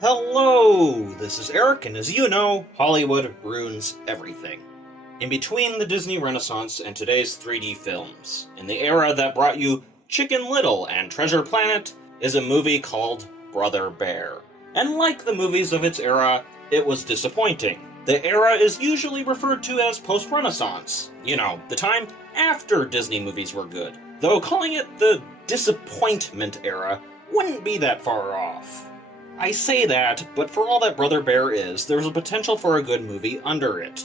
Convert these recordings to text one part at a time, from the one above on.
Hello, this is Eric, and as you know, Hollywood ruins everything. In between the Disney Renaissance and today's 3D films, in the era that brought you Chicken Little and Treasure Planet, is a movie called Brother Bear. And like the movies of its era, it was disappointing. The era is usually referred to as post-Renaissance. You know, the time after Disney movies were good. Though calling it the disappointment era wouldn't be that far off. I say that, but for all that Brother Bear is, there's a potential for a good movie under it.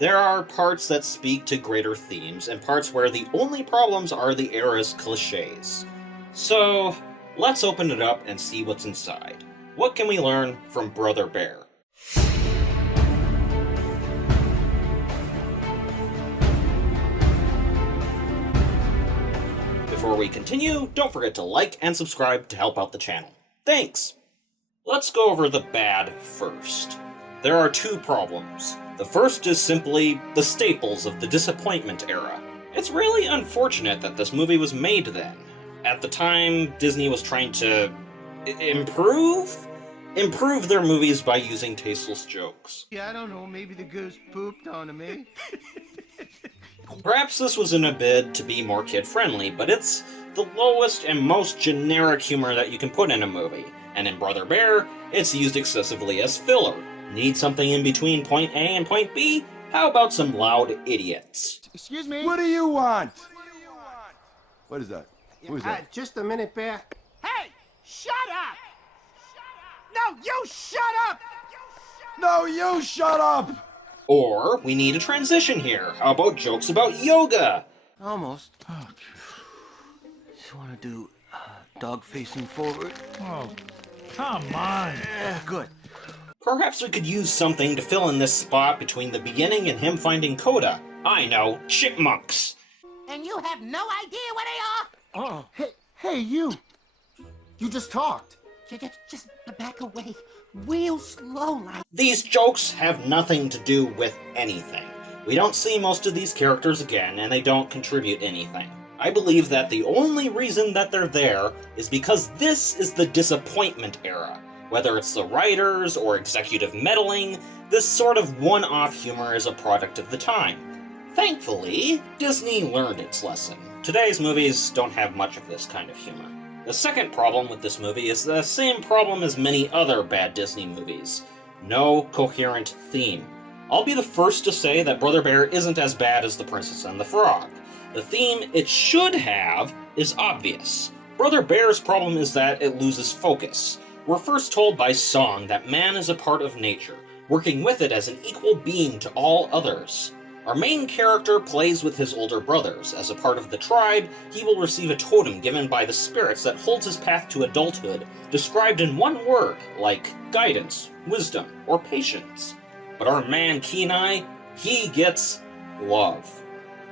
There are parts that speak to greater themes, and parts where the only problems are the era's cliches. So, let's open it up and see what's inside. What can we learn from Brother Bear? Before we continue, don't forget to like and subscribe to help out the channel. Thanks! Let's go over the bad first. There are two problems. The first is simply the staples of the disappointment era. It's really unfortunate that this movie was made then. At the time, Disney was trying to improve their movies by using tasteless jokes. Yeah, I don't know, maybe the goose pooped on me. Perhaps this was in a bid to be more kid-friendly, but it's the lowest and most generic humor that you can put in a movie. And in Brother Bear, it's used excessively as filler. Need something in between point A and point B? How about some loud idiots? Excuse me? What do you want? What is that? Who is that? Just a minute, Bear. Hey! Shut up! No, you shut up! No, you shut up! Or, we need a transition here. How about jokes about yoga? Almost. Just want to do dog facing forward. Oh, come on. Good. Perhaps we could use something to fill in this spot between the beginning and him finding Coda. I know, chipmunks. And you have no idea where they are? Oh. Hey, you. You just talked. Just back away real slow like. These jokes have nothing to do with anything. We don't see most of these characters again, and they don't contribute anything. I believe that the only reason that they're there is because this is the disappointment era. Whether it's the writers or executive meddling, this sort of one-off humor is a product of the time. Thankfully, Disney learned its lesson. Today's movies don't have much of this kind of humor. The second problem with this movie is the same problem as many other bad Disney movies. No coherent theme. I'll be the first to say that Brother Bear isn't as bad as The Princess and the Frog. The theme it should have is obvious. Brother Bear's problem is that it loses focus. We're first told by song that man is a part of nature, working with it as an equal being to all others. Our main character plays with his older brothers. As a part of the tribe, he will receive a totem given by the spirits that holds his path to adulthood, described in one word, like guidance, wisdom, or patience. But our man Kenai, he gets love.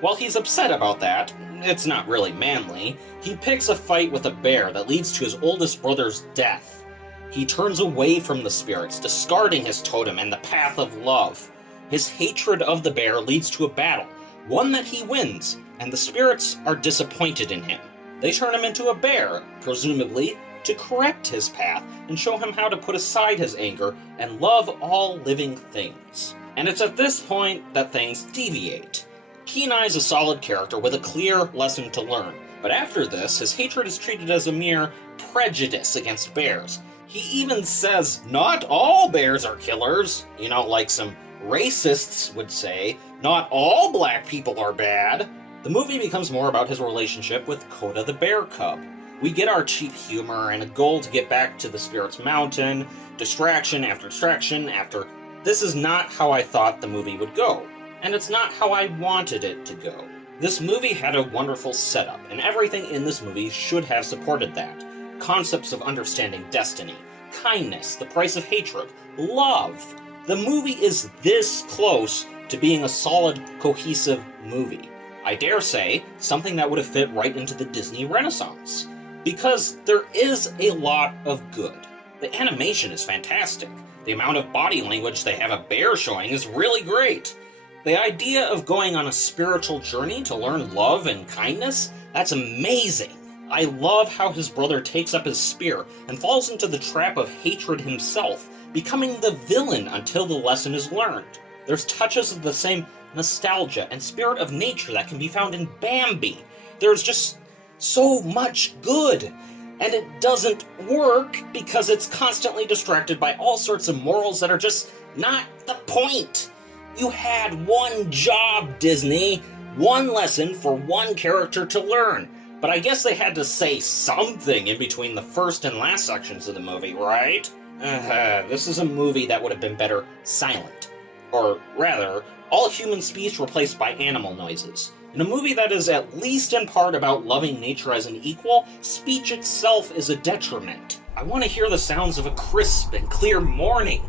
While he's upset about that, it's not really manly, he picks a fight with a bear that leads to his oldest brother's death. He turns away from the spirits, discarding his totem and the path of love. His hatred of the bear leads to a battle, one that he wins, and the spirits are disappointed in him. They turn him into a bear, presumably to correct his path and show him how to put aside his anger and love all living things. And it's at this point that things deviate. Kenai's a solid character with a clear lesson to learn, but after this, his hatred is treated as a mere prejudice against bears. He even says, not all bears are killers, like some racists would say, not all black people are bad. The movie becomes more about his relationship with Koda the bear cub. We get our cheap humor and a goal to get back to the Spirit's Mountain, distraction after distraction after. This is not how I thought the movie would go, and it's not how I wanted it to go. This movie had a wonderful setup, and everything in this movie should have supported that. Concepts of understanding destiny, kindness, the price of hatred, love. The movie is this close to being a solid, cohesive movie. I dare say, something that would have fit right into the Disney Renaissance. Because there is a lot of good. The animation is fantastic. The amount of body language they have a bear showing is really great. The idea of going on a spiritual journey to learn love and kindness, that's amazing. I love how his brother takes up his spear and falls into the trap of hatred himself, becoming the villain until the lesson is learned. There's touches of the same nostalgia and spirit of nature that can be found in Bambi. There's just so much good, and it doesn't work because it's constantly distracted by all sorts of morals that are just not the point. You had one job, Disney, one lesson for one character to learn, but I guess they had to say something in between the first and last sections of the movie, right? This is a movie that would have been better silent. Or rather, all human speech replaced by animal noises. In a movie that is at least in part about loving nature as an equal, speech itself is a detriment. I want to hear the sounds of a crisp and clear morning.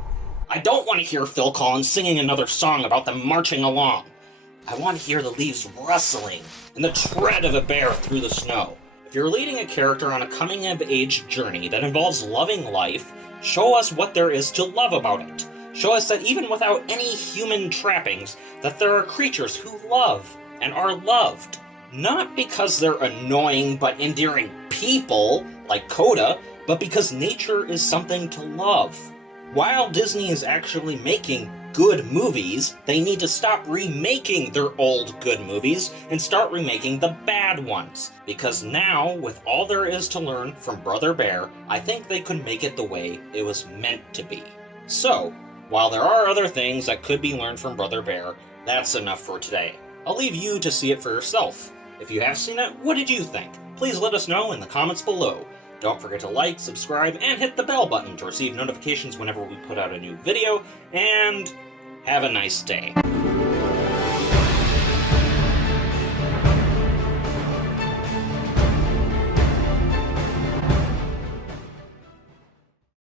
I don't want to hear Phil Collins singing another song about them marching along. I want to hear the leaves rustling and the tread of a bear through the snow. If you're leading a character on a coming-of-age journey that involves loving life, show us what there is to love about it. Show us that even without any human trappings, that there are creatures who love and are loved. Not because they're annoying but endearing people, like Coda, but because nature is something to love. While Disney is actually making good movies, they need to stop remaking their old good movies and start remaking the bad ones. Because now, with all there is to learn from Brother Bear, I think they could make it the way it was meant to be. So, while there are other things that could be learned from Brother Bear, that's enough for today. I'll leave you to see it for yourself. If you have seen it, what did you think? Please let us know in the comments below. Don't forget to like, subscribe, and hit the bell button to receive notifications whenever we put out a new video, and have a nice day.